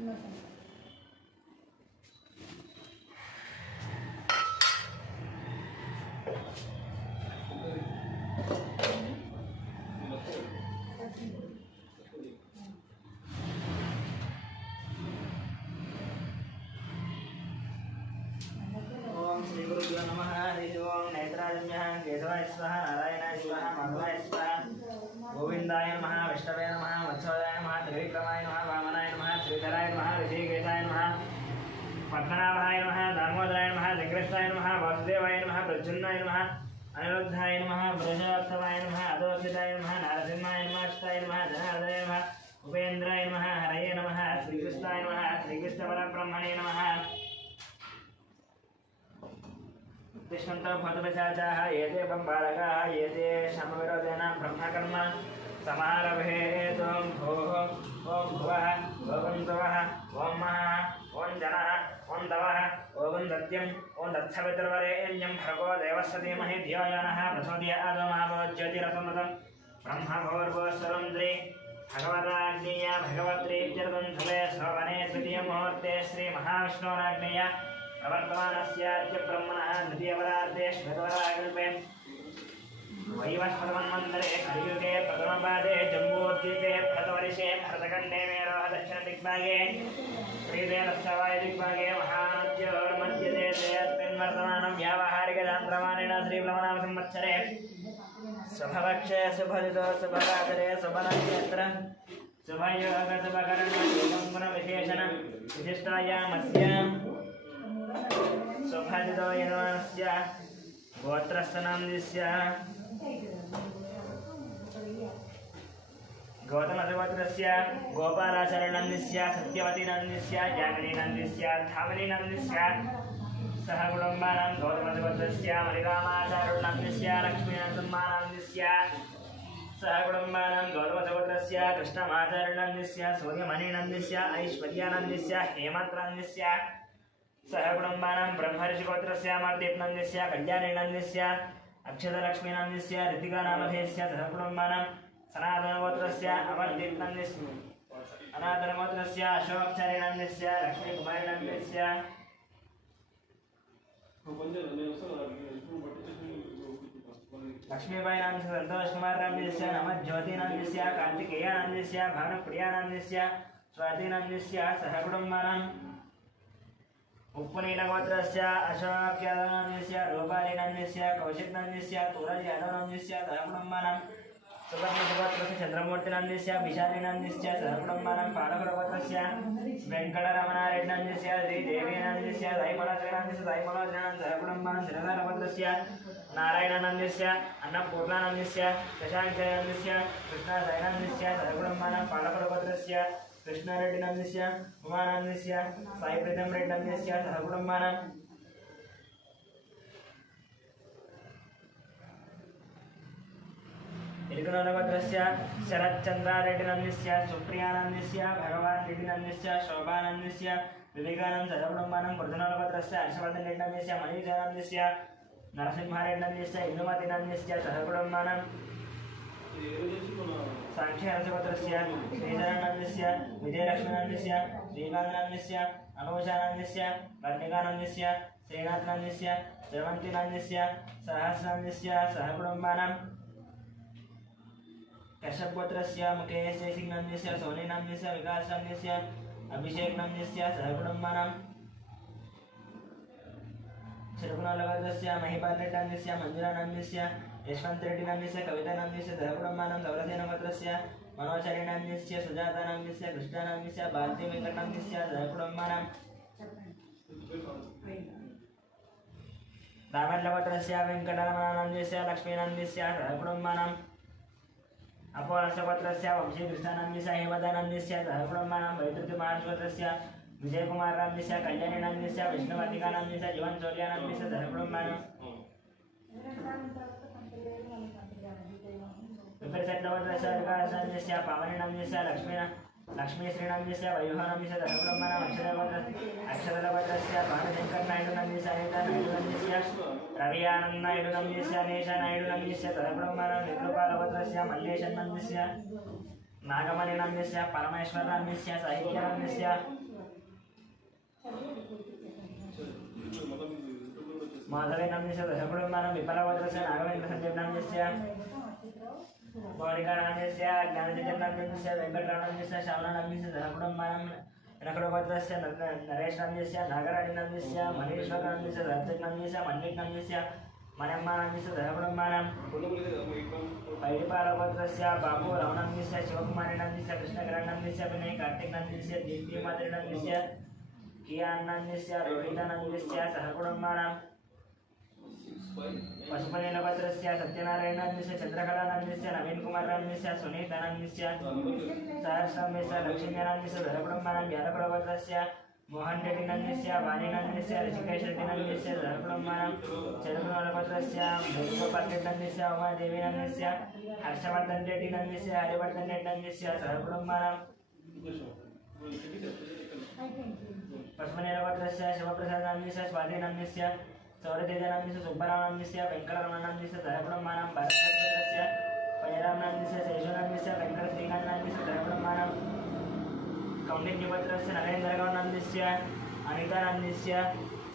श्री गुरुभ्यो नमः। हरि ओम। नेत्राजन्यः केशवाय स्वाहा, नारायणाय स्वाहा, माधवाय स्वाहा, गोविंदाय नमः, विष्णवे नमः, मत्स्याय नमः, त्रिविक्रमाय नमः, वामनाय नमः, श्रीधराय नमः, ऋषिकेशाय नमः, पद्मनाभाय नमः, दामोदराय नमः, संकृष्टाय नमः, वासुदेवाय नमः, प्रद्युम्नाय नमः, अनिरुद्धाय नमः, ब्रजोत्तमाय नमः, अदोक्षिताय नमः, नारसिंहाय नमः, अच्युताय नमः, जनार्दनाय नमः, उपेन्द्राय नमः, हरये नमः, श्रीकृष्णाय नमः, श्रीकृष्णपरब्रह्मणे नमः। तिष्ठन्तः भवतपिशाचाः एते बम्बालकाः एते शमविरोधेन ब्रह्मकर्म समारभेत्। ॐ भोः ॐ भुवः ॐ तवः ॐ महः ॐ जनः ॐ तवः ॐ सत्यम् ॐ तत्सवितुर्वरेण्यं भर्गो देवस्य धीमहि धियो यो नः प्रचोदयात्। ज्योतिरसमृतं ब्रह्मभूर्भुवस्सुरं भगवदाग्नेय भगवत्रीत्यर्थं धुवे शोभने द्वितीयमुहूर्ते श्रीमहाविष्णोराग्नेय प्रवर्तमानस्याद्य ब्रह्मणः द्वितीयपरार्धे श्वेतवराकल्पे वैवस्वतमन्वन्तरे कलियुगे प्रथमपादे जम्बूद्वीपे भरतवर्षे भरतखण्डे मेरोः दक्षिणदिग्भागे श्रीदेवस्य वायुदिग्भागे महानद्योर्मध्यते अस्मिन् व्यावहारिकचान्द्रमानेन श्रीप्लवनामसंवत्सरे शुभपक्षे शुभदितो शुभरात्रे शुभनक्षत्र शुभयोगशुभकरणविशेषण विशिष्टायामस्याम् शुभदितो यजमानस्य गोत्रस्य नाम्नस्य गौतमगोत्रस्य गोपालाचार्यनन्दस्य सत्यवतीनन्दस्य यामिनीनन्दस्य धावनीनन्दस्य सह कुटुम्बानां गौतमगोत्रस्य मणिरामाचार्यनन्दस्य लक्ष्मीनन्दस्य सह कुटुम्बानां गौतमगोत्रस्य कृष्णमाचार्यनन्दस्य सूर्यमणिनन्दस्य ऐश्वर्यानन्दस्य हेमन्तनन्दस्य सह कुटुम्बानां ब्रह्मर्षिगोत्रस्य अमरदीपनन्दस्य कल्याणीनन्दस्य अक्षतलक्ष्मीनन्दस्य ऋतिकानामधेयस्य सह कुटुम्बानां सनातनगोत्रस्य अमरदीपनन्दस्य अनातनगोत्रस्य अशोकचार्यनन्दस्य लक्ष्मीकुमारीनन्दस्य लक्ष्मीबाईनन्दस्य संतोषकुमारनन्दस्य नमज्योतिनन्दस्य कार्तिकेयानन्दस्य भानुप्रियानन्दस्य स्वातिनन्दस्य सह कुटुम्बानां उप्पुनीलगोत्रस्य अशोक्यादवनन्दस्य रूपालीनन्दस्य कौशिकनन्दस्य तुरयादवनन्दस्य सहकुटुम्बानां सुवर्णगोत्रस्य चन्द्रमूर्तिनन्दस्य विशालीनन्दस्य सहकुटुम्बानां पालकुलगोत्रस्य वेङ्कटरमणारेड्डनन्दस्य श्रीदेवीनन्दस्य दैमलश्रीनन्दस्य दैमलोजनानन्द सहकुटुम्बानां श्रीधरगोत्रस्य नारायणानन्दस्य अन्नपूर्णानन्दस्य शशाङ्कनन्दस्य कृष्णदयानन्दस्य सहकुटुम्बानां पालकुलगोत्रस्य कृष्णारेड्डिनन्दस्य उमानन्दस्य साईप्रीतं रेड्डनन्दस्य सहकुटुम्बानां इलुगुनगोत्रस्य शरच्चन्द्रारेड्डिनन्दस्य सुप्रियानन्दस्य भगवान् रेड्डिनन्दस्य शोभानन्दस्य विवेकानन्द सहकुटुम्बानां मृदुनगोत्रस्य हर्षवर्धनरेड्डनन्दस्य मणिजानन्दस्य नरसिंहारेड्डनन्दस्य इन्दुमतीनन्दस्य सहकुटुम्बानां साङ्ख्यरसगोत्रस्य श्रीधरानन्दस्य विजयलक्ष्मीनन्दस्य श्रीकान्तनन्दस्य अनुजानन्दस्य कर्णिकानन्दस्य श्रीनाथनन्दस्य श्रवन्तीनन्दस्य सहस्रनन्दस्य सहकुटुम्बानां कश्यपगोत्रस्य मुकेशसिंहनन्दस्य सोनीनन्दस्य विकासनन्दस्य अभिषेकनन्दस्य सहकुटुम्बानां चिरुकुनलगोत्रस्य महिपालरेड्डनन्दस्य मञ्जुलानन्दस्य यशवन्तरेड्डिनन्दस्य कवितानन्दस्य सहकुटुम्बानां सौरसेनगोत्रस्य मनोचार्यनन्दस्य सुजातानन्दस्य कृष्णानन्दस्य भारतीवेङ्कटनन्दस्य सहकुटुम्बानां दामल्लगोत्रस्य वेङ्कटरमणानन्दस्य लक्ष्मीनन्दस्य सहकुटुम्बानां अपोलसगोत्रस्य वंशीकृष्णानन्दस्य हेमदानन्दस्य सहकुटुम्बानां वैद्युतिमहाराजगोत्रस्य विजयकुमारनन्दस्य कल्याणीनन्दस्य विष्णुवर्तिकानन्दस्य जीवनचौर्यानन्दस्य सहकुटुम्बानां विपरीतगोत्रस्य विकासनन्दस्य पावनीनन्दस्य लक्ष्मीश्रीनन्दस्य वैभवनन्दस्य सहकुटुम्बानां अक्षतलगोत्रस्य भानुशङ्करनायडुनन्दस्य अनितानायडुनन्दस्य रवियानन्दनायडुनन्दस्य अनीशानायडुनन्दस्य सहकुटुम्बानां विष्णुपालगोत्रस्य मल्लेशनन्दस्य नागमणिनम्यस्य परमेश्वरनम्यस्य साहित्यनम्यस्य माधवेनम्यस्य दशकुटुम्बानां विपलवज्रस्य नागवेन्द्रसञ्जयनम्यस्य मौलिकानम्यस्य ज्ञानचैतन्यनम्यस्य वेङ्कटरामनम्यस्य श्यामलानम्यस्य दशकुटुम्बानां नकुलभद्रस्य नरेशनम्यस्य नागराणिनम्यस्य मनीश्वरनम्यस्य दत्तनम्यस्य मन्निकनम्यस्य मनम्मानम्यस्य दशकुटुम्बानां पैडिपालभद्रस्य बाबूरावनम्यस्य शिवकुमारिनम्यस्य कृष्णकरणम्यस्य विनय कार्तिकनम्यस्य दीप्तिमातृनम्यस्य कियान्नम्यस्य रोहितानम्यस्य सहकुटुम्बानां पशुपतिनभद्रस्य सत्यनारायणनम्यस्य चन्द्रकलानम्यस्य नवीनकुमारनम्यस्य सुनीतानम्यस्य सहस्रनम्यस्य लक्ष्मीनम्यस्य दशकुटुम्बानां यादकुलभद्रस्य मोहनरेड्डिनम्यस्य वाणिनम्यस्य ऋषिकेशरेड्डिनम्यस्य दशकुटुम्बानां चन्द्रकुलभद्रस्य मेघगोपालरेड्डिनम्यस्य उमादेवीनम्यस्य हर्षवर्धनरेड्डिनम्यस्य हरिवर्धनरेड्डिनम्यस्य सहकुटुम्बानां पशुपतिनभद्रस्य शिवप्रसादनम्यस्य स्वाधीनम्यस्य सौरतेजनम्यस्य सुब्बरामनम्यस्य वेङ्कटरमणनम्यस्य दशकुटुम्बानां भरतस्य पयरामनम्यस्य शेषुनम्यस्य वेङ्कटश्रीकान्तनम्यस्य दशकुटुम्बानां कौण्डिन्यभद्रस्य नरेन्द्रगौडनम्यस्य अनितानम्यस्य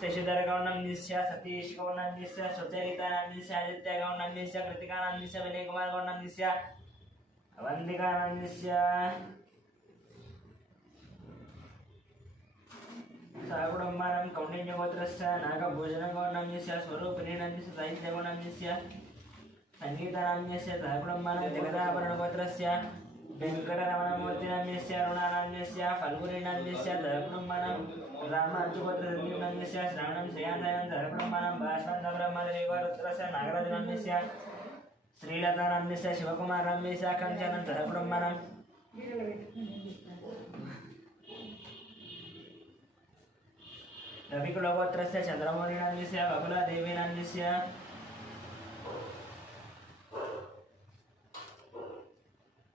शशिधरगौडनम्यस्य सतीशगौडनम्यस्य सुचरितानम्यस्य आदित्यगौडनम्यस्य कृतिकानम्यस्य विनयकुमारगौडनम्यस्य अवन्तिकानम्यस्य सहकुटुम्बानां कौण्डिन्यगोत्रस्य नागभूषणगौडनम्यस्य स्वरूपिणीनम्यस्य साहित्यगौडनम्यस्य सङ्गीतानम्यस्य सहकुटुम्बानां जगदाभरणगोत्रस्य वेङ्कटरमणमूर्तिनम्यस्य अरुणानम्यस्य फल्गुनीनम्यस्य सहकुटुम्बानां रामार्जुगोत्रसन्दीपनम्यस्य श्रवणं श्रेयान्धयं सहकुटुम्बानां भास्वन्तब्रह्मदेवरुद्रस्य नागराजनम्यस्य श्रीलतानम्यस्य शिवकुमारनम्यस्य कञ्चनं सहकुटुम्बानां रविकुलगोत्रस्य चन्द्रमौळिनम्यस्य बकुलादेवीनम्यस्य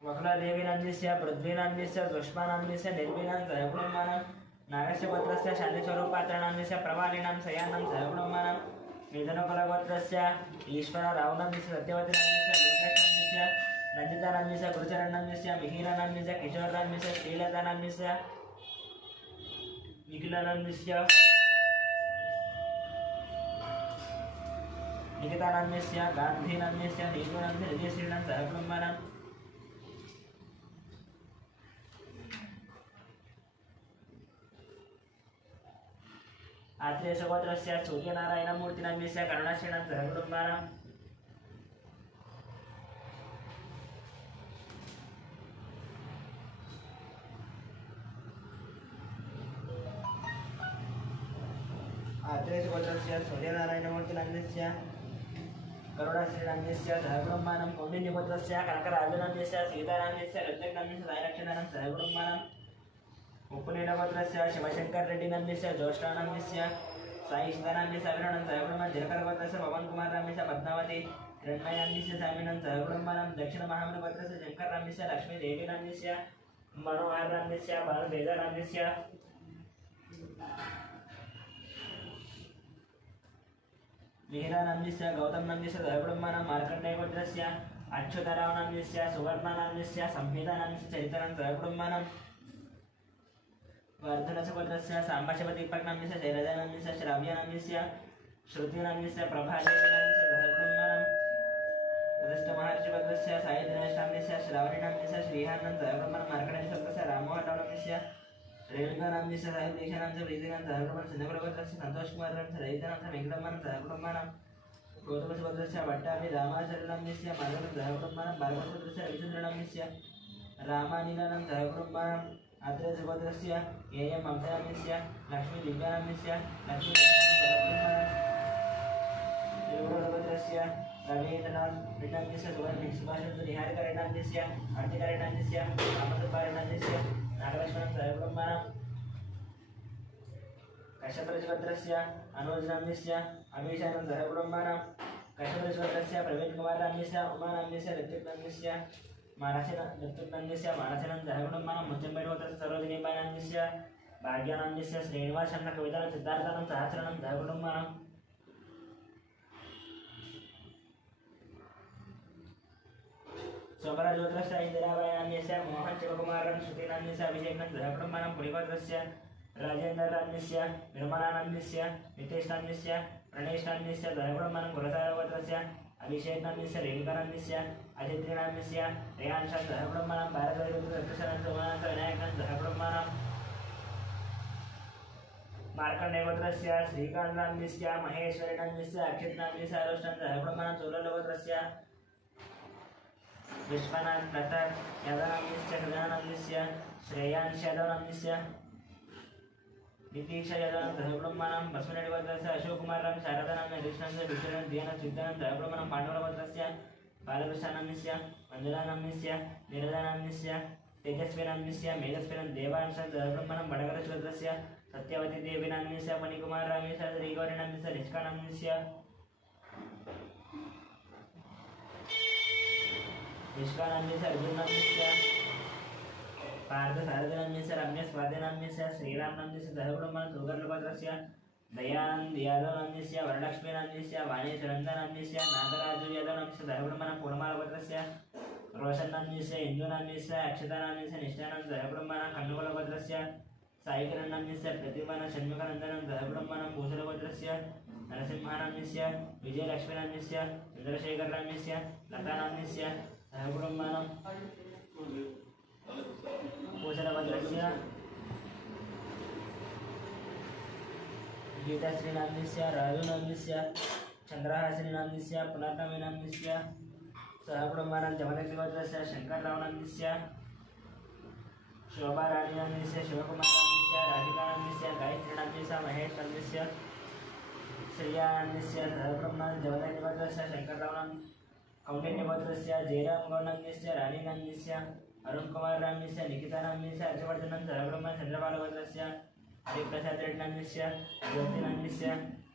वकुलादेवीनम्यस्य पृथ्वीनम्यस्य दुष्मानम्यस्य निर्विनं सहकुटुम्बानां नागस्यगोत्रस्य शान्तिस्वरूपपात्रनम्यस्य प्रवालिनं शयानं सहकुटुम्बानां मिथुनकुलगोत्रस्य ईश्वररावनम्यस्य सत्यवतीनम्यस्य लोकेशनम्यस्य नन्दितानम्यस्य गुरुचरणनम्यस्य मिहिरनम्यस्य किशोरनम्यस्य श्रीलतानम्यस्य निखिलानम्यस्य निकितानम्यस्य गान्धीनम्यस्य नीतूनम्यस्य विजयश्रीनं सहकुटुम्बानां आत्रेयसगोत्रस्य सूर्यनारायणमूर्तिनम्यस्य करुणाश्रीनं सहकुटुम्बानां आत्रेयसगोत्रस्य सूर्यनारायणमूर्तिनम्यस्य करुणाश्रीनम्यस्य सहकुटुम्बानां कौण्डिन्यगोत्रस्य कनकराजनम्यस्य सीतारामस्य रत्ननम्यस्य सायलक्षणं सहकुटुम्बानां उप्पुनीलगोत्रस्य शिवशङ्कररेड्डिनम्यस्य ज्योष्ठानम्यस्य साईशितानम्यस्य अभिरणं सहकुटुम्बानां दिनकरगोत्रस्य पवनकुमारनम्यस्य पद्मावती हिरण्मयनम्यस्य स्वामिनं सहकुटुम्बानां दक्षिणमहामृगोत्रस्य शङ्करनम्यस्य लक्ष्मीदेवीनम्यस्य मनोहरनम्यस्य बालभेदनम्यस्य मिहिरानम्यस्य गौतमनम्यस्य सहकुटुम्बानां मार्कण्डेयगोत्रस्य अच्युतरावनम्यस्य सुवर्णनम्यस्य संहितानम्यस्य चरितनं सहकुटुम्बानां वर्धनसगोत्रस्य साम्बशिवदीपकनम्यस्य शैलजानम्यस्य श्राव्यनम्यस्य श्रुतिनम्यस्य प्रभादेवीनम्यस्य सहकुटुम्बानां वसिष्ठमहर्षिगोत्रस्य सायिदिनेशनम्यस्य श्रावणीनम्यस्य श्रीहानं सहकुटुम्बानां मार्कण्डेयगोत्रस्य रामोहटनम्यस्य रेणुकानम्यस्य साहित्येशनंस्य प्रीतिनं सहकुटुम्बानां चन्द्रकुलगोत्रस्य सन्तोषकुमारनम्यस्य रहितानंस्य वेङ्कटम्मानं सहकुटुम्बानां गौतमसगोत्रस्य भट्टाभि रामाचरणनम्यस्य माधवनं सहकुटुम्बानां भार्गवसगोत्रस्य रविचन्द्रनम्यस्य रामानिलानं सहकुटुम्बानां आत्रेयसगोत्रस्य एयं ममतानम्यस्य लक्ष्मीदिव्यानम्यस्य लक्ष्मीगोत्रस्य रवीन्द्रनाथ विनम्यस्य सुभाषचन्द्रनिहारिकरेणान्यस्य अर्तिकरेणान्यस्य रामसुब्बारेणान्यस्य नागलक्ष्मणं सहकुटुम्बानां कश्यपरजगोत्रस्य अनुजनम्यस्य अमीशानं सहकुटुम्बानां कश्यपरजगोत्रस्य प्रवीणकुमारनम्यस्य उमानम्यस्य ऋत्विकनम्यस्य मानसिनन्यस्य मानसिनं सहकुटुम्बानां मुञ्चम्बैगोत्रस्य सरोजिनीबाईनम्यस्य भाग्यानम्यस्य श्रीनिवासनं कवितानं सिद्धार्थनं सहस्रनं सहकुटुम्बानां सोमराजोत्रस्य इन्दिराबायनान्यस्य मोहन शिवकुमारं श्रुतिनान्यस्य अभिषेकं जयब्रह्मणं पुलिपत्रस्य राजेन्द्रनान्यस्य निर्मलानान्यस्य नितेशनान्यस्य प्रणेशनान्यस्य जयब्रह्मणं गुरसारवत्रस्य अभिषेकनान्यस्य रेणुकानान्यस्य अजित्रिनान्यस्य रेयांशं जयब्रह्मणं भारतदेवत्रशनं सुमनान्त विनायकं जयब्रह्मणं मार्कण्डेयगोत्रस्य श्रीकान्तनान्यस्य महेश्वरीनान्यस्य अक्षितनान्यस्य अरुष्णं जयब्रह्मणं चोलगोत्रस्य विश्वनाथ प्रताप यादवनाम्यस्य हृदयानन्दस्य श्रेयांश यादवनाम्यस्य नितीश यादव जयब्रह्मणं बसवनगोत्रस्य अशोककुमारं शारदानाम्य कृष्णस्य विष्णुरं ध्यानं सिद्धानं जयब्रह्मणं पाण्डवगोत्रस्य बालकृष्णनाम्यस्य मञ्जुलानाम्यस्य निरदानाम्यस्य तेजस्वीनाम्यस्य मेधस्वीनं देवांशं जयब्रह्मणं बडगरगोत्रस्य सत्यवती देवीनाम्यस्य मणिकुमारनाम्यस्य श्रीगौरीनाम्यस्य निष्कानाम्यस्य विश्वानाम्यस्य अर्जुननाम्यस्य पार्थसारथिनाम्यस्य रम्यस्वातिनाम्यस्य श्रीरामनाम्यस्य जयब्रह्मणं सुगर्लगोत्रस्य दयानन्द यादवनाम्यस्य वरलक्ष्मीनाम्यस्य वाणीशरन्दनाम्यस्य नागराजु यादवनाम्यस्य जयब्रह्मणं पूर्णमालगोत्रस्य रोशन्नाम्यस्य इन्दुनाम्यस्य अक्षतानाम्यस्य निष्ठानं जयब्रह्मणं कन्नुकुलगोत्रस्य साईकिरणनाम्यस्य प्रतिमानं षण्मुखनन्दनं जयब्रह्मणं भूषलगोत्रस्य नरसिंहानाम्यस्य विजयलक्ष्मीनाम्यस्य चन्द्रशेखरनाम्यस्य लतानाम्यस्य जयब्रह्मणं भूषलगोत्रस्य गीताश्रीनाम्यस्य राजुनाम्यस्य चन्द्रहासिनीनाम्यस्य पुनर्नवीनाम्यस्य जयब्रह्मणं जमदग्निगोत्रस्य शङ्कररावनाम्यस्य शोभाराणीनाम्यस्य शिवकुमारनाम्यस्य राधिकानाम्यस्य गायत्रीनाम्यस्य महेशनाम्यस्य श्रियानाम्यस्य जयब्रह्मणं जमदग्निगोत्रस्य शङ्कररावनां कौण्डिन्यगोत्रस्य जयरामगौडनाम्यस्य राणीनाम्यस्य अरुणकुमारनाम्यस्य निकितानाम्यस्य हर्षवर्धनं जयब्रह्मणं चन्द्रपालगोत्रस्य हरिप्रसादरेड्डिनाम्यस्य ज्योतिनाम्यस्य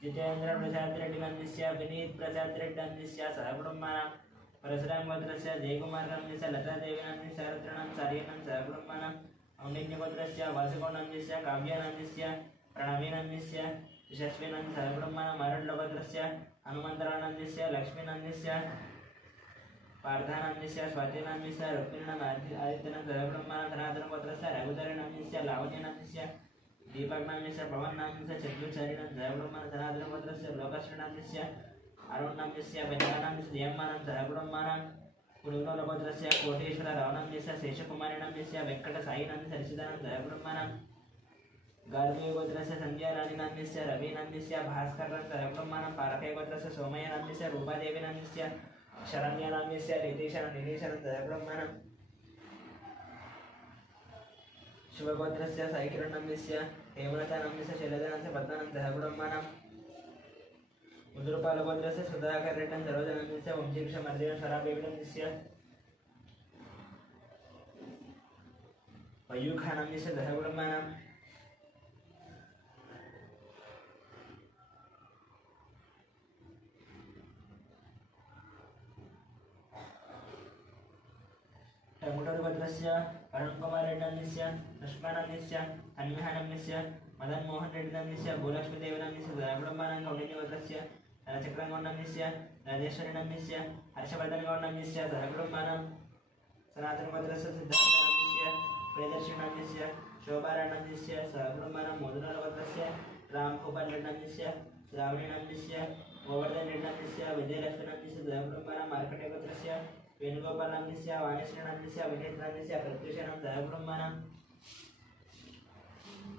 जितेन्द्रप्रसादरेड्डिनाम्यस्य विनीतप्रसादरेड्डिनाम्यस्य जयब्रह्मणं परशुरामगोत्रस्य जयकुमारनाम्यस्य लतादेवीनाम्यस्य रुद्राणां चार्याणां जयब्रह्मणं कौण्डिन्यगोत्रस्य वासुगौडनाम्यस्य काव्यानाम्यस्य प्रणवीनाम्यस्य यशस्विनां जयब्रह्मणं मरुड्लगोत्रस्य हनुमन्तरावनाम्यस्य लक्ष्मीनाम्यस्य पार्थानाम्यस्य स्वातिनाम्यस्य रुक्मिणीनाम् आदित्यनां जयब्रह्मणं धनाधनगोत्रस्य रघुधरनाम्यस्य लावण्यनाम्यस्य दीपकनाम्यस्य पवननाम्यस्य चतुर्चारिणां जयब्रह्मणं धनाधनगोत्रस्य लोकश्रीनाम्यस्य अरुणनाम्यस्य वेदानाम्यस्य दियम्मानं जयब्रह्मणं कुरुगोत्रस्य कोटेश्वररावनाम्यस्य शेषकुमारीनाम्यस्य वेङ्कटसायीनाम्यस्य ऋषिदानं जयब्रह्मणं गार्गीयगोत्रस्य सन्ध्याराणीनाम्यस्य रविनाम्यस्य भास्करं जयब्रह्मणं पारकयगोत्रस्य सोमयनाम्यस्य रूपादेवीनाम्यस्य शरण्यानाम्यस्य निरीशनं जयब्रह्मणं शिवगोत्रस्य साईकिरणनाम्यस्य हेमलतानाम्यस्य शैलजानाम्यस्य पद्मानं जयब्रह्मणं मुद्रुपालगोत्रस्य सुधाकररेड्डं सरोजनाम्यस्य वंशीकृष्णमर्देन स्वराबेबिनाम्यस्य वयूखानाम्यस्य जयब्रह्मणं टमुटरगोत्रस्य अरुणकुमाररेड्डिनाम्यस्य लक्ष्मणानाम्यस्य हनुमहानाम्यस्य मदनमोहनरेड्डिनाम्यस्य भूलक्ष्मीदेवीनाम्यस्य जयब्रह्मणं कौण्डिन्यगोत्रस्य चक्रगौडनाम्यस्य राजेश्वरीनाम्यस्य हर्षवर्धनगौडनाम्यस्य जयब्रह्मणं सनातनगोत्रस्य सिद्धार्थनाम्यस्य प्रियदर्शिनाम्यस्य शोभाराणाम्यस्य जयब्रह्मणं मोदनगोत्रस्य रामगोपालरेड्डिनाम्यस्य श्रावणीनाम्यस्य गोवर्धनरेड्डिनाम्यस्य विजयलक्ष्मीनाम्यस्य जयब्रह्मणं मार्कण्डेयगोत्रस्य वेणुगोपालनाम्यस्य वाणीश्रीनाम्यस्य विनीतनाम्यस्य प्रत्युषनं जयब्रह्मणं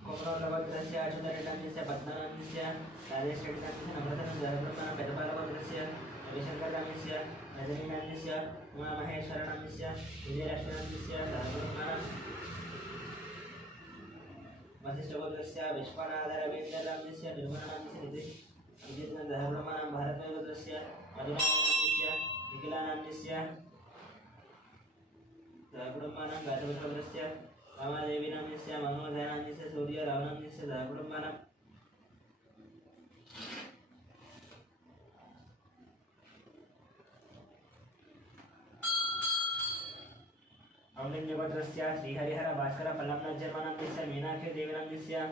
कोमरगोत्रस्य अच्युतरेड्डिनाम्यस्य पद्मनाम्यस्य राजेशरेड्डिनाम्यस्य नम्रतनं जयब्रह्मणं पेदपालगोत्रस्य रविशङ्करनाम्यस्य रजनीनाम्यस्य उमामहेश्वरनाम्यस्य विजयलक्ष्मीनाम्यस्य जयब्रह्मणं वसिष्ठगोत्रस्य विश्वनाथरवीन्द्रनाम्यस्य निर्मलनाम्यस्य नितीश अभिजितनं जयब्रह्मणं भारतगोत्रस्य मधुरानाम्यस्य निखिलानाम्यस्य जयब्रह्मणं गातगोत्रस्य रामादेवीनाम्यस्य मनोहरनाम्यस्य सूर्यरावनाम्यस्य जयब्रह्मणं कौण्डिन्यगोत्रस्य श्रीहरिहर भास्कर पल्लवनाथजन्मनाम्यस्य मीनाक्षी देवीनाम्यस्य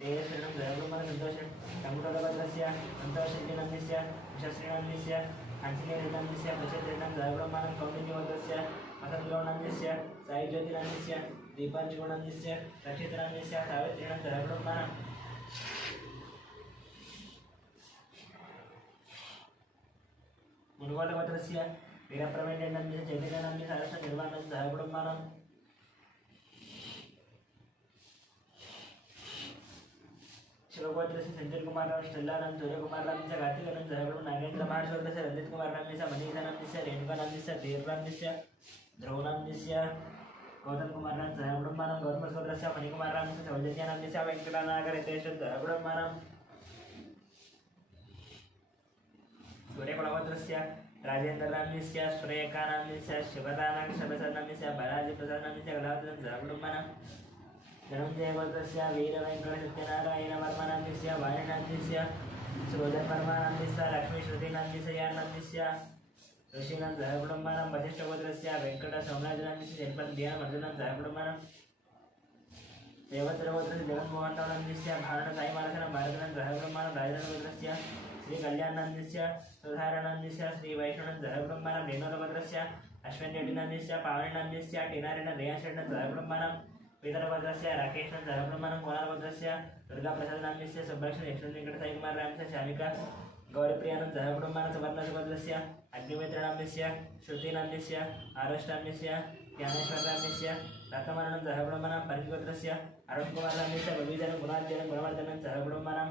तेजस्वीनं जयब्रह्मणं संतोषं टमुटरगोत्रस्य संतोषरेड्डिनाम्यस्य यशस्वीनाम्यस्य हंसिनीनन्दस्य प्रचेतनं जयब्रह्माणं कौण्डिन्यवतस्य मसन्दरोनन्दस्य सायुज्योतिनन्दस्य दीपाञ्जुगुणन्दस्य रक्षितनन्दस्य सावित्रीनं जयब्रह्माणं मुनुगोलवत्रस्य वीरप्रवीणनन्दस्य चैतन्यनन्दस्य सहस्र निर्वाणस्य जयब्रह्माणं शिवगोत्रस्य संजय कुमार राव स्टेल्लानंद सूर्य कुमार राव से कार्तिकानंद जयब्रह्म नागेंद्र महाशोर से रंजित कुमार राव से मनीषा नाम से रेणुका नाम से देवराम से ध्रुव नाम से गौतम कुमार राव जयब्रह्म नाम गौतम सूत्र से मणिकुमार राव से सौजन्य नाम से वेंकटनागर हितेश जयब्रह्म नाम सूर्य कुलवत्र से राजेंद्र नाम से सुरेखा नाम से शिवता नाम से प्रसाद नाम से बालाजी प्रसाद नाम से कलावत जयब्रह्म नाम धनंजयवत्रस्य वीरवेंकट सत्यनारायण वर्मनन्दस्य वाणिनन्दस्य सुरोधन वर्मनन्दस्य लक्ष्मीश्रुतिनन्दस्य यानन्दस्य ऋषिनन्द जयब्रह्माणं वसिष्ठगोत्रस्य वेंकट सोमराजनन्दस्य जयपद्यामर्जुनं जयब्रह्माणं देवत्रगोत्रस्य जगन्मोहननन्दस्य भारतसाईमानसनं भारतनं जयब्रह्माणं राजनगोत्रस्य श्रीकल्याणनन्दस्य सुधारणन्दस्य श्रीवैष्णवनं जयब्रह्माणं रेणुगोत्रस्य अश्विनरेड्डिनन्दस्य पावनिनन्दस्य टीनारेण दयाशरणं जयब्रह्माणं पीतरभद्रस्य राकेशनं जयब्रह्माणं कोणारभद्रस्य दुर्गाप्रसादनाम्यस्य सुब्रह्मण्य यशवन्तवेंकट साईकुमार रामस्य शामिका गौरीप्रियानं जयब्रह्माणं सुवर्णसुभद्रस्य अग्निमित्रनाम्यस्य श्रुतिनाम्यस्य आरष्टाम्यस्य ज्ञानेश्वरनाम्यस्य रत्नमानं जयब्रह्माणं परिगोत्रस्य अरुणकुमारनाम्यस्य भविजनं गुणार्जनं गुणवर्धनं जयब्रह्माणं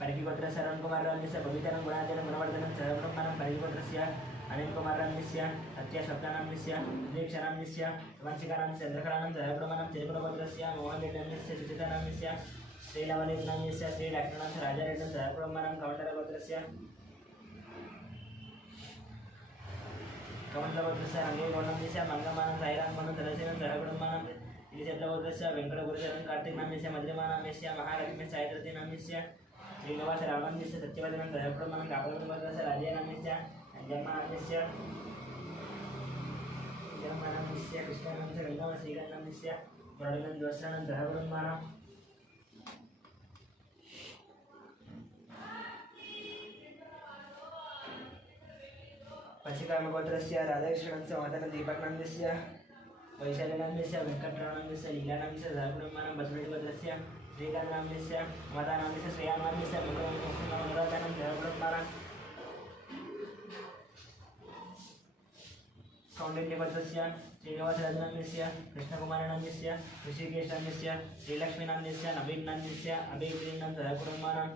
परिगोत्रस्य अरुणकुमार रामस्य भविजनं गुणार्जनं गुणवर्धनं जयब्रह्माणं परिगोत्रस्य अनिल कुमार रामस्य सत्य स्वप्नानाम्यस्य दीक्षानाम्यस्य वंशिकानाम्यस्य चंद्रकलानं जयब्रह्माणं तिरुकुलगोत्रस्य मोहनरेड्डिनाम्यस्य सुचितानाम्यस्य श्रीलवनीनाम्यस्य श्रीलक्ष्मणांश राजारेड्डं जयब्रह्माणं कौण्डरगोत्रस्य कौण्डरगोत्रस्य रंगेगौडनाम्यस्य मंगमानं साईरामनं धनसेनं जयब्रह्माणं इलिचन्द्रगोत्रस्य वेंकटगुरुचरणं कार्तिकनाम्यस्य मध्यमानाम्यस्य महालक्ष्मी सायत्रतीनाम्यस्य श्रीनिवास रामनाम्यस्य सत्यवदनं जयब्रह्माणं कापलगोत्रस्य राजेनाम्यस्य जन्मानन्दस्य कृष्णानन्दस्य गंगाम श्रीगन्नाम्यस्य मुरळीनं द्वस्रानं जयब्रह्माणं पशिकामगोत्रस्य राधाकृष्णस्य महतनं दीपकनन्दस्य वैशालीनाम्यस्य वेंकटरमणस्य लीलानाम्यस्य जयब्रह्माणं बसवेश्वरस्य श्रीकान्तनाम्यस्य मदानाम्यस्य श्रेयानाम्यस्य मंगलनाम्यस्य जयब्रह्माणं कौण्डिन्यगोत्रस्य श्रीनिवासराजनाम्यस्य कृष्णकुमारनाम्यस्य ऋषिकेशनाम्यस्य श्रीलक्ष्मीनाम्यस्य नवीननाम्यस्य अभिप्रीनं जयब्रह्माणं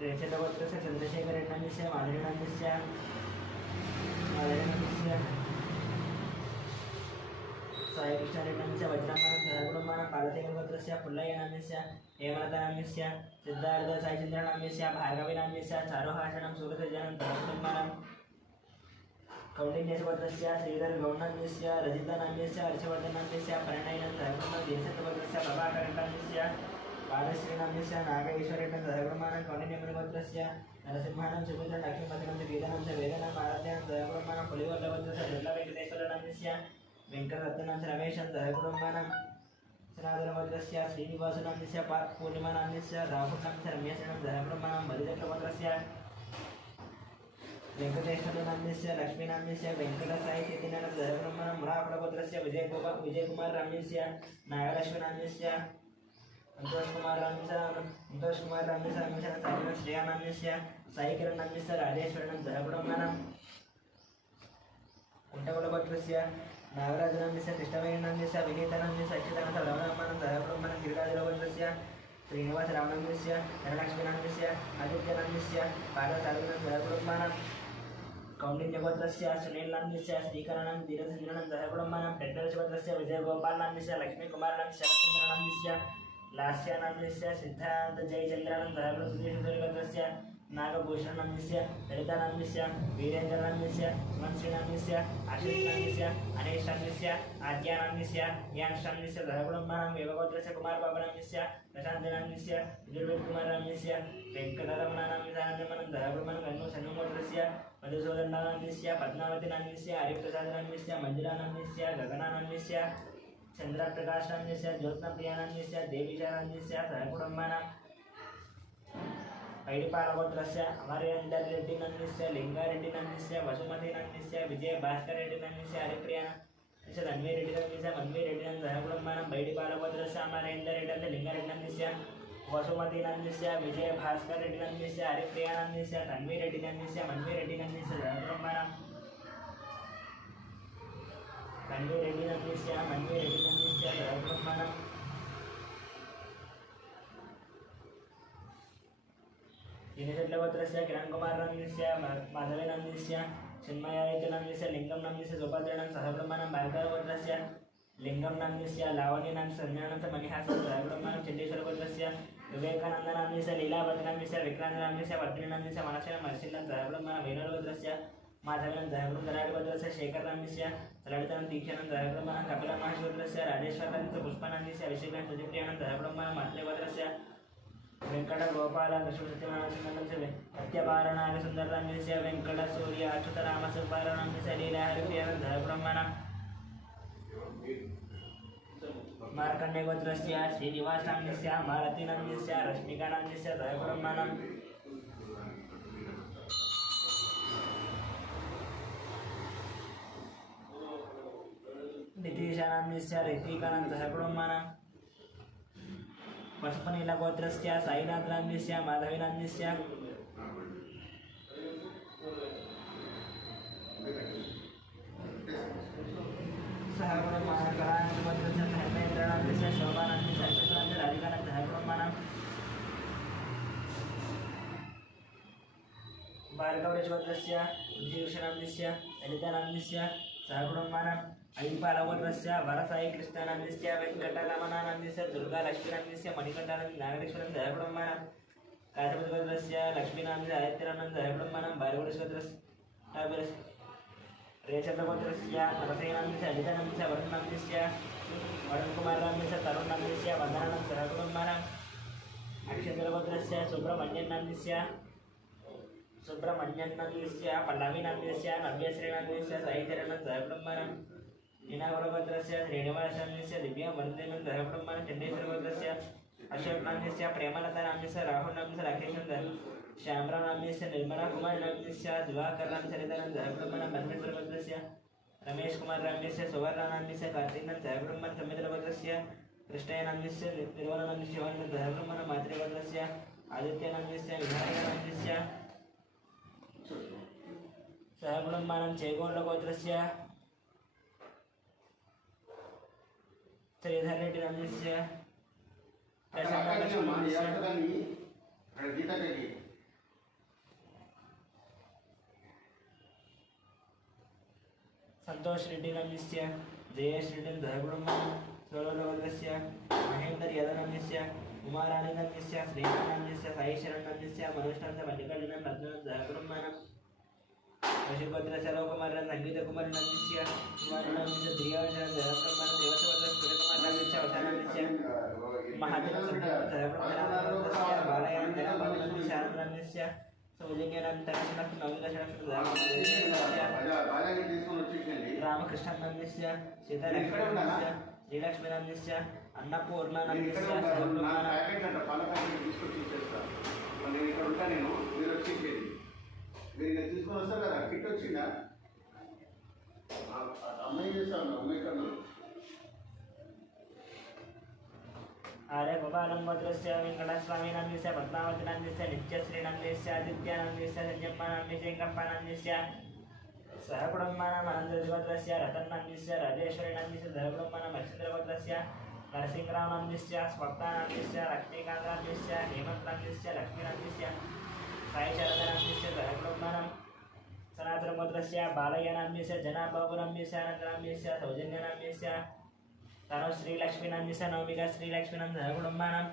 रेचलगोत्रस्य चन्द्रशेखरनाम्यस्य माधुरीनाम्यस्य साईकृष्णरेड्डनाम्यस्य वज्रमाणं जयब्रह्माणं पार्वतीगोत्रस्य पुल्लयनाम्यस्य हेमलतानाम्यस्य सिद्धार्थ साईचन्द्रनाम्यस्य भार्गवीनाम्यस्य चारुहासनं सुरतजनं जयब्रह्माणं कौण्डिन्यगोत्रस्य श्रीधर गौणनाम्यस्य रजितानाम्यस्य हर्षवर्धनाम्यस्य परिणयनं जयब्रह्माणं देशगोत्रस्य प्रभाकरनाम्यस्य पादश्रीनाम्यस्य नागेश्वरेड्डं जयब्रह्माणं कौण्डिन्यगोत्रस्य नरसिंहानं सुमित्रं लक्ष्मीपतिनं वेदनं च वेदनम् आराध्यं जयब्रह्माणं पुलिवर्गवत्रस्य दुर्लभवेङ्कटेश्वरनाम्यस्य वेंकटरत्नांश रमेशं जयब्रह्माणं सनातनगोत्रस्य श्रीनिवासनाम्यस्य पूर्णिमानाम्यस्य राहुलनाम्यस्य रम्यसेनं जयब्रह्माणं बलिचक्रगोत्रस्य वेंकटेश्वरनाम्यस्य लक्ष्मीनाम्यस्य वेंकटसाईचैतन्यनं जयब्रह्माणं मुरापडगोत्रस्य विजयकुमार राम्यस्य नागलक्ष्मीनाम्यस्य संतोषकुमार राम्यस्य साईनं श्रेयानाम्यस्य साईकिरणनाम्यस्य राजेश्वरनं जयब्रह्माणं कुण्टकुलगोत्रस्य नागराजनाम्यस्य कृष्णवेणीनाम्यस्य विनीतनाम्यस्य अच्युतानन्द रामनामानं जयब्रह्माणं गिरिराजगोत्रस्य श्रीनिवास रामनाम्यस्य धनलक्ष्मीनाम्यस्य आदित्यनाम्यस्य पादसाधुनं जयब्रह्माणं कौण्डिन्यगोत्रस्य सुनीलनाम्यस्य श्रीकरणं धीरसञ्जनं जयब्रह्माणं पेट्टलगोत्रस्य विजयगोपालनाम्यस्य लक्ष्मीकुमारनाम्यस्य शरत्चन्द्रनाम्यस्य लास्यानाम्यस्य सिद्धान्तजयचन्द्रानं जयब्रह्मसुधीश्वरगोत्रस्य नागभूषणस्य ललितानन्दस्य वीरेन्द्रनन्दस्य सुमनश्रीनन्दस्य आशीषनन्दस्य अनेशनन्दस्य आद्यानन्दस्य यानशनन्दस्य धरकुटुम्बानां देवगोत्रस्य कुमारबाबनन्दस्य प्रशान्तनन्दस्य दुर्वेदकुमारनन्दस्य वेङ्कटरमणनन्दस्य धरकुटुम्बानां गन्नुसन्नुगोत्रस्य मधुसूदननन्दस्य पद्मावतीनन्दस्य हरिप्रसादनन्दस्य मञ्जुलानन्दस्य गगनानन्दस्य चन्द्रप्रकाशनन्दस्य ज्योत्स्नप्रियानन्दस्य देवीशानन्दस्य धरकुटुम्बानां पैडिपालगोत्रस्य अमरेन्द्ररेड्डिनन्दस्य लिंगारेड्डिनन्दस्य वसुमतीनन्दस्य विजयभास्कररेड्डिनन्दस्य हरिप्रियानन्दस्य धन्वीरेड्डिनन्दस्य मन्वीरेड्डिनन्दस्य कुटुम्बानां पैडिपालगोत्रस्य अमरेन्द्ररेड्डिनन्दस्य लिंगारेड्डिनन्दस्य वसुमतीनन्दस्य विजयभास्कररेड्डिनन्दस्य हरिप्रियानन्दस्य धन्वीरेड्डिनन्दस्य मन्वीरेड्डिनन्दस्य कुटुम्बानां धन्वीरेड्डिनन्दस्य मन्वीरेड्डिनन्दस्य कुटुम्बानां दिनेशट्लगोत्रस्य किरणकुमारनन्दस्य माधवीनन्दस्य चिन्मयादित्यनन्दस्य लिङ्गमनन्दस्य सुभद्राणां सहकुटुम्बानां भार्गवगोत्रस्य लिङ्गमनन्दस्य लावण्यनन्दस्य संज्ञानन्दस्य मणिहासनस्य सहकुटुम्बानां चण्डीश्वरगोत्रस्य विवेकानन्दनन्दस्य लीलावतीनन्दस्य विक्रान्तनन्दस्य वर्धिनीनन्दस्य मनसेन महर्षिनन्दस्य सहकुटुम्बानां वेणुगोत्रस्य माधवीनन्दस्य सहकुटुम्बराजगोत्रस्य शेखरनन्दस्य ललितानन्द दीक्षानन्दस्य सहकुटुम्बानां कपिलमहर्षिगोत्रस्य राजेश्वरनन्दस्य पुष्पानन्दस्य अभिषेकानन्द सुजिप्रियानन्दस्य सहकुटुम्बानां मातृगोत्रस्य वेंकट गोपाल कृष्णसत्यनारायण सत्यपालनाग सुंदरनन्दस्य वेंकट सूर्य अच्युतराम सुब्बारनन्दस्य लीलाहरिप्रियानन्द ब्रह्मणा मार्कण्डेयगोत्रस्य श्रीनिवासनन्दस्य मालतीनन्दस्य रश्मिकानन्दस्य ब्रह्मणा नितीशानन्दस्य ऋत्विकानन्दस्य ब्रह्मणा पशुपनीलगोत्रस्य साईनाथनन्दस्य माधवीनन्दस्य सहकुटुम्बानां धर्मेन्द्रनन्दस्य शोभानन्दस्य अच्युतानन्दस्य राधिकानन्दस्य सहकुटुम्बानां भार्गवरेश्वरस्य विजयभूषणनन्दस्य ललितानन्दस्य सहकुटुम्बानां ऐपालगोत्रस्य वरसाई कृष्णानन्दस्य वेङ्कटरमणानन्दस्य दुर्गालक्ष्मीनन्दस्य मणिकण्ठानन्द नागेश्वरं सहकुटुम्बानां काशपतिगोत्रस्य लक्ष्मीनन्दस्य आदित्यनन्दस्य सहकुटुम्बानां भार्गवरेश्वरस्य रेचन्द्रगोत्रस्य नरसेनन्दस्य अजितानन्दस्य वरुणनन्दस्य वरुणकुमारनन्दस्य तरुणनन्दस्य वन्दनानन्दस्य सहकुटुम्बानां अक्षन्द्रगोत्रस्य सुब्रह्मण्यनन्दस्य पल्लवीनन्दस्य नव्यश्रीनन्दस्य साईचरणन्दस्य सहकुटुम्बानां नीनागौरगोत्रस्य श्रीनिवासनन्दस्य दिव्यवर्धनन्दस्य सहकुटुम्बानां चण्डीश्वरगोत्रस्य अशोकनन्दस्य प्रेमलतानन्दस्य राहुलनन्दस्य राकेशनन्दस्य श्यामरावनन्दस्य निर्मलाकुमारनन्दस्य दिवाकरनन्दस्य सरितानन्दस्य सहकुटुम्बानां परमेश्वरगोत्रस्य रमेशकुमारनन्दस्य सुवर्णानन्दस्य कार्तिकनन्दस्य सहकुटुम्बानां समित्रगोत्रस्य कृष्णयनन्दस्य निर्मलानन्दस्य शिवानन्दस्य सहकुटुम्बानां मातृगोत्रस्य आदित्यनन्दस्य विहारनन्दस्य सहकुटुम्बानां चेगोण्डगोत्रस्य श्रीधररेड्डिनन्दस्य संतोष रेड्डिनन्दस्य जयेश रेड्डिनन्दस्य सहकुटुम्बानां सोलगोत्रस्य महेन्द्र यादवनन्दस्य उमाराणीनन्दस्य श्रीनन्दस्य साईशरणनन्दस्य मनोष्णन्दस्य मल्लिकार्जुनन्दस्य रत्नन्दस्य सहकुटुम्बानां वशिगोत्रस्य लोककुमारनन्दस्य संगीतकुमारनन्दस्य कुमारनन्दस्य ध्रुवनन्दस्य सहकुटुम्बानां देवसवत्रस्य सूर्यकुमारनन्दस्य वसानन्दस्य महादेवसंगीतस्य सहकुटुम्बानां बालयानन्दस्य आनन्दस्य सौजन्यानन्दस्य रामकृष्णानन्दस्य सीतालक्ष्मीनन्दस्य श्रीलक्ष्मीनन्दस्य अन्नपूर्णानन्दस्य सहकुटुम्बानां మీరు తీసుకొని వస్తారు కదా కిట్ వచ్చిందా అమ్మాయి చేస్తాను అమ్మాయి కన్నా आर्य गोपालंगोत्रस्य वेंकटस्वामीनन्दस्य पद्मावतीनन्दस्य नित्यश्रीनन्दस्य आदित्यानन्दस्य संजम्मानन्दस्य कंपानन्दस्य सहकुटुम्बानां अनन्तगोत्रस्य रतननन्दस्य राजेश्वरीनन्दस्य सहकुटुम्बानां मत्स्येन्द्रगोत्रस्य नरसिंहरावनन्दस्य स्वप्नानन्दस्य लक्ष्मीकान्तनन्दस्य हेमन्तनन्दस्य लक्ष्मीनन्दस्य साईशरदनन्दस्य सहकुटुम्बानां सनातनगोत्रस्य बालयनन्दस्य जनाबाबुनन्दस्य अनन्तनन्दस्य सौजन्यनन्दस्य तनु श्रीलक्ष्मीनन्दस्य नवमिका श्रीलक्ष्मीनन्दस्य कुटुम्बानां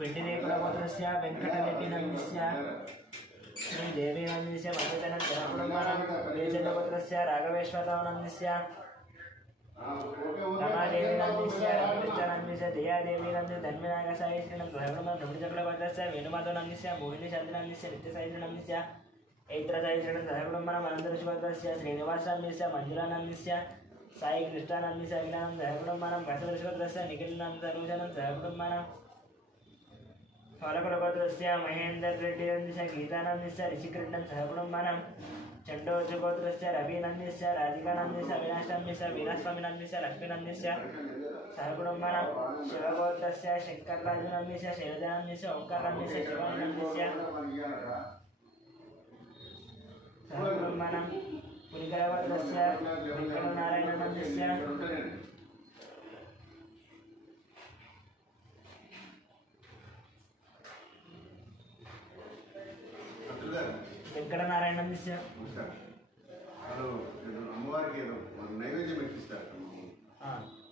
వెండిరేకులగోత్రస్య వెంకటరెడ్డినందిస్య శ్రీదేవీనందిస్య మధుతనందనకుడుంబనం వేచండగోత్రస్య రాఘవేశ్వరరావునందిస్య రమాదేవీనందిస్య రమకృష్ణనందిస్య జయాదేవీనందిస్య ధన్వినాగసాయి శ్రీనందకుడుంబనం రమణచక్రగోత్రస్య వేణుమాధవనందిస్య మోహిని చంద్రనందిస్య నిత్యసాయినందిస్య ऐत्रसाई सहकुटुंबनम अनंतऋषिगोत्रस्य श्रीनिवासनंदिस्य मंजुलानंदिस्य साई कृष्णानंदिस्य अखिलानंद सहकुटुंबनम कसऋषिगोत्रस्य निखिलनंदरूजनं सहकुटुंबनम फलकुलगोत्रस्य महेंद्र रेड्डिनंदिस्य गीतानंदिस्य ऋषिकृष्णं सहकुटुंबनम चंडोजगोत्रस्य रविनंदिस्य राधिकानंदिस्य अविनाशनंदिस्य वीरस्वामिनंदिस्य लक्ष्मीनंदिस्य सहकुटुंबनम शिवगोत्रस्य शंकरराजुनंदिस्य शैलजानंदिस्य ओंकारनंदिस्य शिवानंदिस्य सहकुटुंबनम पुलिकरवत्रस्य वेंकटनारायणनंदिस्य వెంకటనారాయణందిस्य అమ్మవారికి ఏదో నైవేద్యం ఎక్కిస్తారు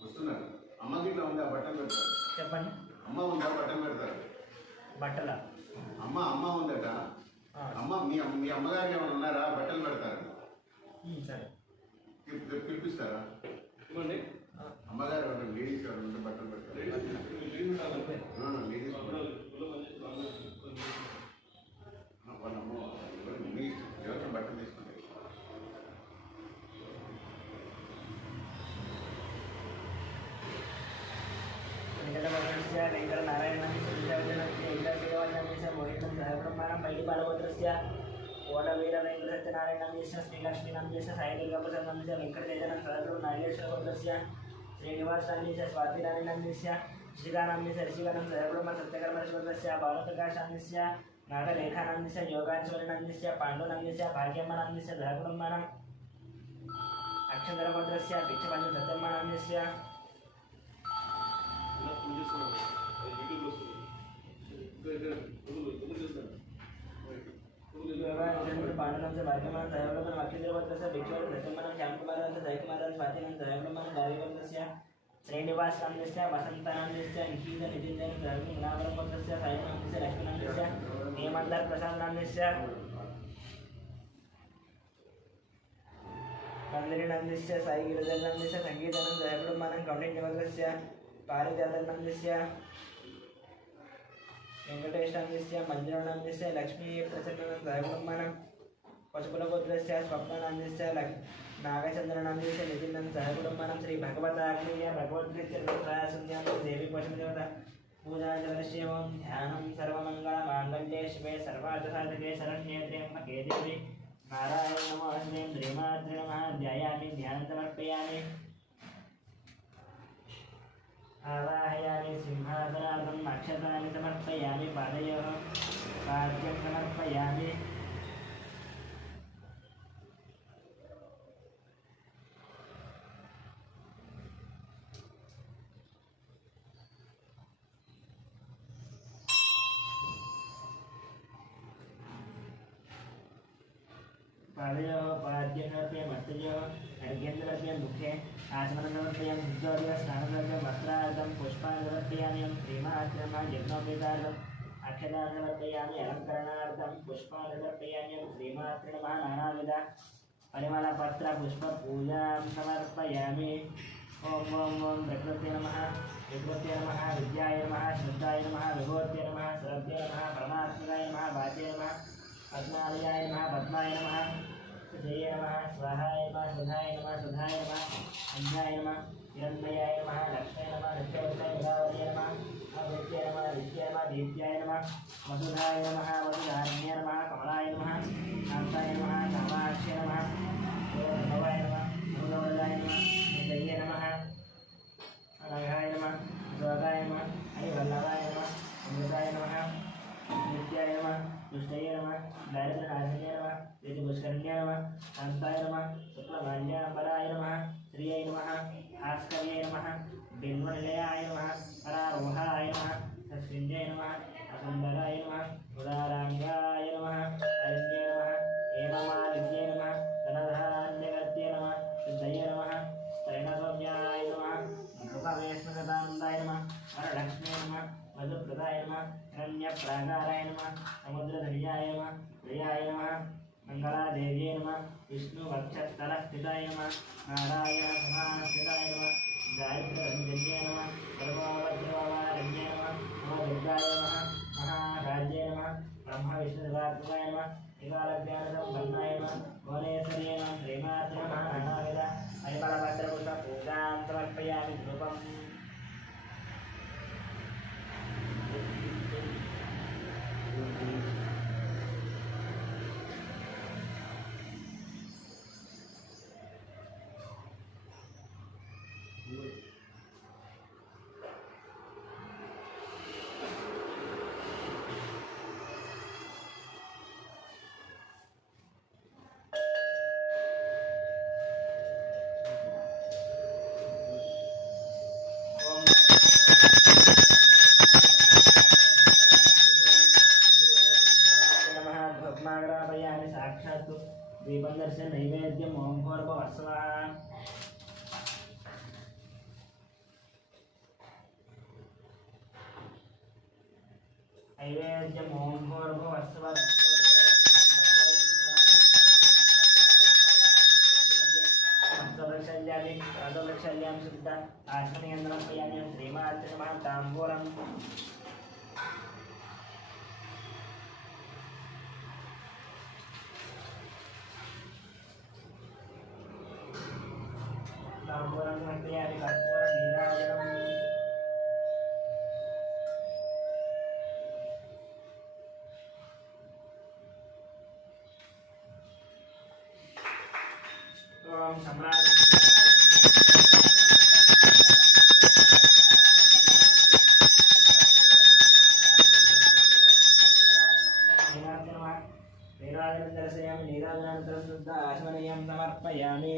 వస్తున్నారు అమ్మకి ఇట్లా ఉంది ఆ బట్టలు పెడతారు చెప్పండి అమ్మ ఉందా బట్టలు పెడతారు బట్టల అమ్మ ఉందట అమ్మ మీ అమ్మగారికి ఏమైనా ఉన్నారా బట్టలు పెడతారు సరే పిలిపిస్తారా ఇవ్వండి అమ్మగారు ఎవరైనా లేడీస్ ఎవరైనా ఉంటే బట్టలు పెడతారు లేడీస్ వాళ్ళ అమ్మ మీ ఎవరైనా బట్టలు తీసుకుంటారు వెంకటనారాయణందిस्य మోహితం सहकुटुंबनम बैडिपालगोत्रस्य ओडवीरवेंकटसत्यनारायणंदिस्य श्रीलक्ष्मीनंदिस्य साईदुर्गाप्रसादनंदिस्य वेंकटतेजनं सहकुटुंब नागेश्वरगोत्रस्य श्रीनिवासनंदिस्य स्वातिराणीनंदिस्य ऋषिकानंदिस्य ऋषिकानं सहकुटुंब सत्यकर्मश्वरस्य बालप्रकाशनंदिस्य नागलेखानंदिस्य योगाश्वरीनंदिस्य पाण्डुनंदिस्य भाग्यम्मनंदिस्य सहकुटुंबनम अक्षधरगोत्रस्य भिक्षपञ्च सत्यम्मनंदिस्य पांडुरंग भाग्यमान सहकुटुंबनम अक्षधरगोत्रस्य भिक्षपञ्च सत्यम्मनं श्यामकुमारस्य जयकुमारस्य स्वातिनं सहकुटुंबनम गाविगोत्रस्य श्रीनिवासनंदिस्य वसंतानंदिस्य निखिलनितिन्दनं सहकुटुंबनम नागरगोत्रस्य साईनंदिस्य लक्ष्मीनंदिस्य हेमंतर प्रसादनंदिस्य कंदरीनंदिस्य साईगिरिधरनंदिस्य संगीतनं सहकुटुंबनम कौंडिन्यगोत्रस्य पारिजातनंदिस्य वेंकटेशनंदिस्य मंजुळानंदिस्य लक्ष्मी प्रसन्नं सहकुटुंबनम पशुकुलगोत्रस्य स्वप्नानंदिस्य नागचंद्रनंदिस्य नितिनं सहकुटुंबनम श्री भगवताग्नेय भगवद्गीतासुन्यां देवी पशुदेवता पूजाचरणश्यवं ध्यानं सर्वमङ्गलमाङ्गल्ये शिवे सर्वार्थसाधके शरण्ये त्र्यम्बके देवी नारायण नमोऽस्ते श्रीमात्रे नमः ध्यायामि ध्यानं समर्पयामि आवाहयामि सिंहासनार्थं अक्षतानि समर्पयामि पादयोः पाद्यं समर्पयामि पादयोः पाद्यं समर्पयामि मस्तयोः अर्घ्यं समर्पयामि मुखे आचमनं समर्पयामि शुद्धोदय स्नानद्रव्यं वस्त्रार्थं पुष्पाणि समर्पयामि श्रीमात्रमः यज्ञोपवीतार्थम् अक्षतानि समर्पयामि अलङ्करणार्थं पुष्पाणि समर्पयामि श्रीमात्रे नमः नानाविध परिमलपत्रपुष्पपूजां समर्पयामि ॐ प्रकृते नमः विद्वते नमः विद्याय नमः शुद्धाय नमः विभूते नमः सरभ्ये नमः परमात्मनाय नमः वाचे नमः पद्मालयाय नमः पद्माय नमः जय नमः स्वाहाय नमः सुधाय नमः सुधाय नमः अन्याय नमः हिरण्मयाय नमः लक्ष्म्याय नमः नित्यवत्याय विरावत्याय नमः अवृत्याय नमः विद्याय नमः दीप्त्याय नमः वसुधाय नमः वसुधान्याय नमः कमलाय नमः कान्ताय नमः कामाक्ष्याय नमः भवाय नमः भूगवदाय नमः जय नमः अनघाय नमः जोगाय नमः हरिवल्लभाय नमः अमृताय नमः नित्याय नमः दुष्टये नमः दारिद्र्यनाशिन्ये नमः ऋतुपुष्करण्ये नमः शान्ताय नमः शुक्लमाल्याम्बराय नमः श्रियै नमः भास्कर्यै नमः बिल्वनिलयाय नमः परारोहाय नमः सस्विञ्जय नमः असुन्दराय नमः उदाराङ्गाय नमः अरिन्द्ये नमः हेममालिन्ये नमः धनधान्यगत्ये नमः शुद्धये नमः त्रैणसौम्याय वसुप्रदाय नमः हिरण्यप्राकाराय नमः समुद्रधर्याय नमः प्रियाय नमः मङ्गलादेव्यै नमः विष्णुवक्षस्थलस्थिताय नमः नारायणसमास्थिताय नमः गायत्ररञ्जन्यै नमः सर्वोपद्रववारण्यै नमः नवदुर्गाय नमः महाराज्यै नमः ब्रह्मविष्णुदेवात्मकाय नमः विकालज्ञानसम्पन्नाय नमः भुवनेश्वर्यै नमः श्रीमात्रे नमः नानाविध परिमलपत्रपुष्पपूजां समर्पयामि धूपम् साक्षात् दीपन्दर्शन नैवेद्यम ओं भूर्भुवस्सुवः नैवेद्यम ओं भूर्भुवस्सुवः अदोलक्षल्यां शुद्ध आसनयन्द्रमपयामि श्रीमात्रे नमः ताम्बूलम् ताम्बूलं समर्पयामि कर्पूरनीराजनम् ओम सम्राट नीराजनं नीराजनानन्तरं शुद्ध आचमनीयं समर्पयामि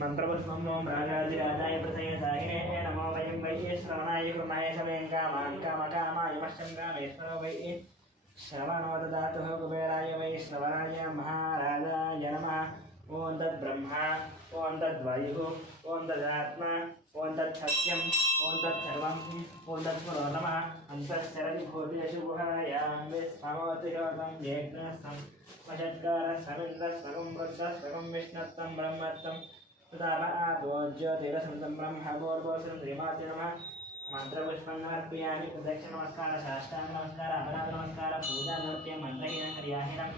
मंत्रपुष्पं नोम राजाधिराजाय प्रसयसाहिने नमो वयं वै श्रवणाय कुर्महे समेन कामान् कामकामायमश्चं कामेश्वरो वै श्रवणो ददातुः कुबेराय वै श्रवणाय महाराजाय नमः ॐ तद्ब्रह्मा ॐ तद्वायुः ॐ तदात्मा ॐ तत्सत्यं ॐ तत्सर्वं ॐ तत्पुरोतमः अन्तश्चरति भूतेषु गुहायां विस्मवतिहोतं यज्ञस्तं वषट्कारस्समिन्द्रस्सगं वृद्धस्सगं विष्णुत्तं ब्रह्मत्तं ज्योतिरस्मृतं ब्रह्मभूर्भुवस्सुं श्रीमात्रे नमः मंत्रपुष्पं समर्पयामि प्रदक्षिण नमस्कार साष्टांग नमस्कार अपराध नमस्कार पूजा नृत्य मंत्रहीनं क्रियाहीनं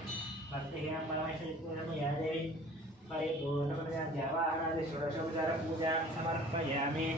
भक्तिहीनं परमेश्वरीपूजनं या देवी परिपूर्णमया षोडशोपचार पूजां समर्पयामि।